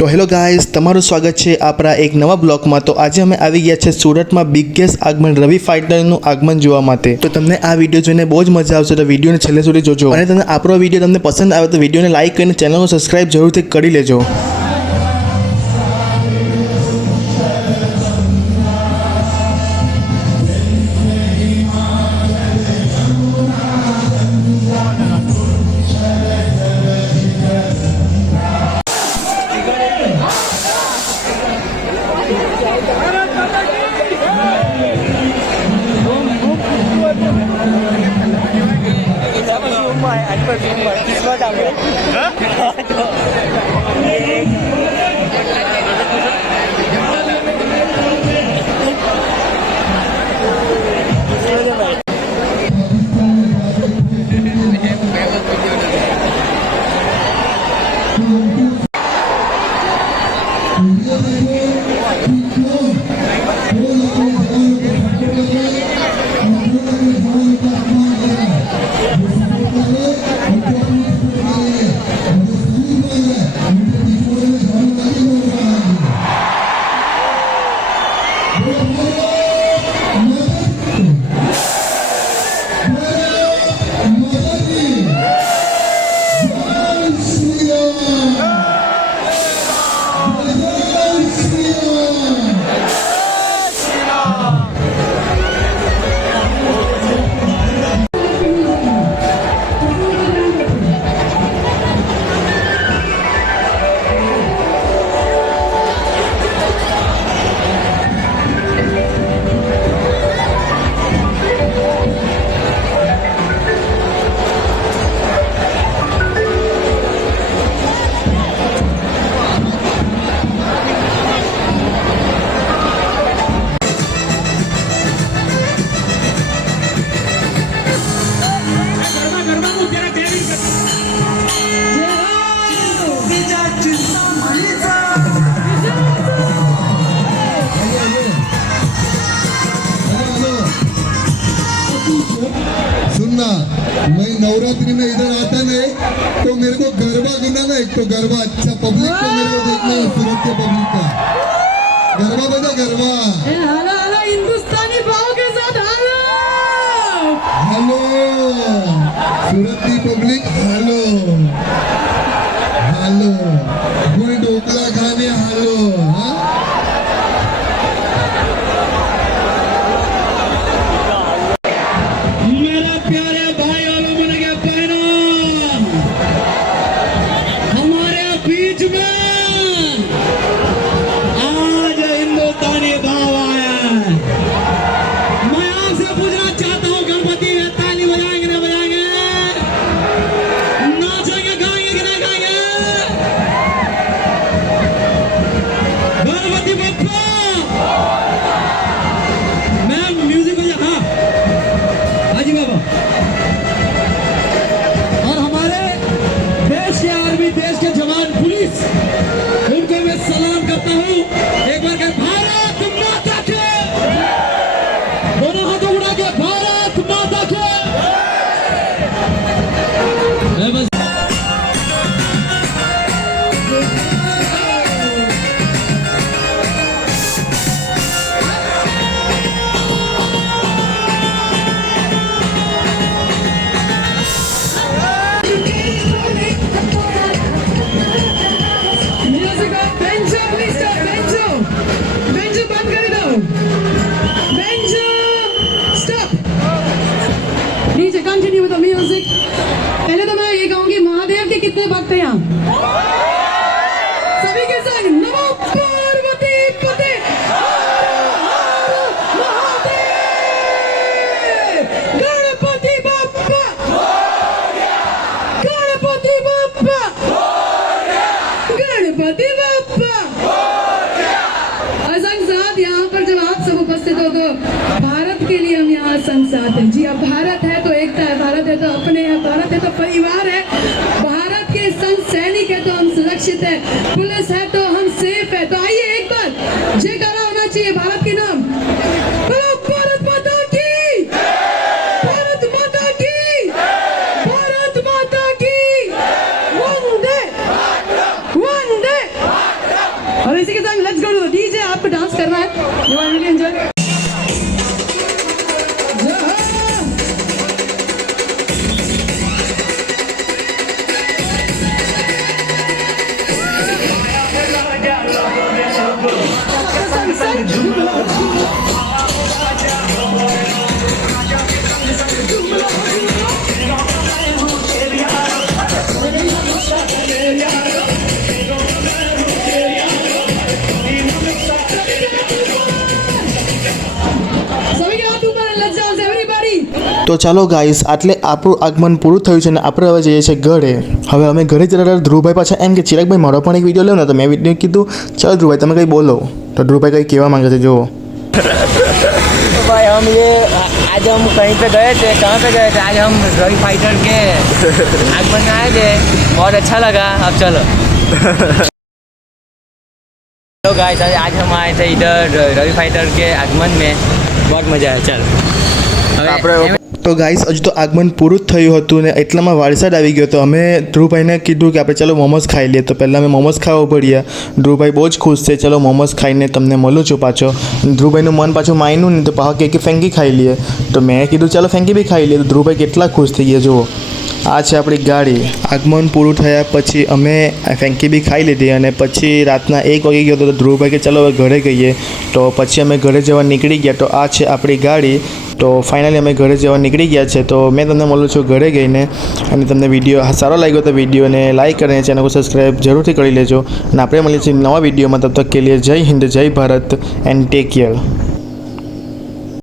તો hello guys, તમારું સ્વાગત છે આપણા એક નવા બ્લોગમાં। તો આજે અમે આવી ગયા છે સુરતમાં બિગેસ્ટ આગમન રવિ ફાઇટરનું આગમન જોવા માટે। તો તમને આ વિડીયો જોઈને બહુ જ મજા આવશે, તો વિડીયોને છેલ્લે સુધી જોજો। અને તમને આપણો વિડીયો તમને પસંદ આવે તો વિડીયોને લાઇક કરીને ચેનલને સબસ્ક્રાઇબ જરૂરથી કરી લેજો। मैं नवरात्रि में इधर आता नहीं तो मेरे को गरबा गिना ना, एक तो गरबा अच्छा पब्लिक को मेरे को देखना है, सूरत के पब्लिक का गरबा बजा गरबा। हेलो हेलो हिंदुस्तानी भाव के साथ हेलो सूरत की पब्लिक हेलो हेलो, कोई ढोकला खाने हेलो। हाँ पहले तो मैं ये कहूंगी, महादेव के कितने भक्त हैं यहाँ? सभी के संग नमो पार्वती पते महादेव, गणपति बप्पा, गणपति बप्पा, गणपति बप्पा। और संग साथ यहाँ पर जब आप सब उपस्थित हो तो भारत के लिए हम यहाँ संग साथ हैं। जी अब भारत है तो एकता है, भारत है तो अपने है, भारत है तो परिवार है, भारत के संग सैनिक है तो हम सुरक्षित है, पुलिस है तो हम सेफ है। तो आइए एक बार जयकारा होना चाहिए भारत के नाम। बोलो भारत माता की, भारत माता की, भारत माता की, वंदे वंदे आपको डांस करना है, यू आर रियली एंजॉय। सभी के हाथ ऊपर, लेट्स डांस एवरीबॉडी। તો ચાલો ગાઈસ, આટલે આપણું આગમન પૂરું થયું છે અને આપણે હવે જઈએ છીએ ઘરે. હવે અમે ઘરે જતા ધ્રુવભાઈ પાછા એમ કે ચિરાગભાઈ મારો પણ એક વિડીયો લો ને, તો મેં વિડીયો કીધું ચાલો ધ્રુવભાઈ તમે કંઈ બોલો. તો ધ્રુવભાઈ કંઈ કહેવા માંગે છે જુઓ. तो भाई हम ये आज हम कहीं पे गए थे, कहाँ पे गए थे? आज हम रवि फाइटर के आगमन में आए थे, बहुत अच्छा लगा. अब चलो तो गाइस आज हम आए थे इधर रवि फाइटर के आगमन में, बहुत मज़ा आया. चल આપણે તો ગાઈસ હજુ તો આગમન પૂરું જ થયું હતું ને એટલામાં વરસાદ આવી ગયો. તો અમે ધ્રુવભાઈને કીધું કે આપણે ચાલો મોમોઝ ખાઈ લઈએ. તો પહેલાં અમે મોમોઝ ખાવા પડ્યા. ધ્રુવભાઈ બહુ જ ખુશ છે. ચલો મોમોઝ ખાઈને તમને મળું છું પાછો. ધ્રુવભાઈનું મન પાછું માન્યું ને તો પાછા કે ફેંકી ખાઈ લઈએ. તો મેં કીધું ચાલો ફેંકી બી ખાઈ લઈએ. તો ધ્રુવભાઈ કેટલા ખુશ થઈ ગયા જુઓ. આ છે આપણી ગાડી. આગમન પૂરું થયા પછી અમે ફેંકી બી ખાઈ લીધી અને પછી રાતના 1 વાગી ગયો. તો ધ્રુવભાઈ કે ચાલો હવે ઘરે ગઈએ. તો પછી અમે ઘરે જવા નીકળી ગયા. તો આ છે આપણી ગાડી. તો ફાઇનલી અમે ઘરે જવા નીકળી ગયા છે. તો મેં તમને મળું છું ઘરે ગઈને. અને તમને વિડીયો સારો લાગ્યો તો વિડીયોને લાઈક કરીને ચેનલ को સબસ્ક્રાઈબ જરૂરથી કરી લેજો. અને આપણે મળીએ છીએ નવા વિડીયોમાં. તબ તક કે લીએ જય હિન્દ, જય ભારત એન્ડ ટેક કેર.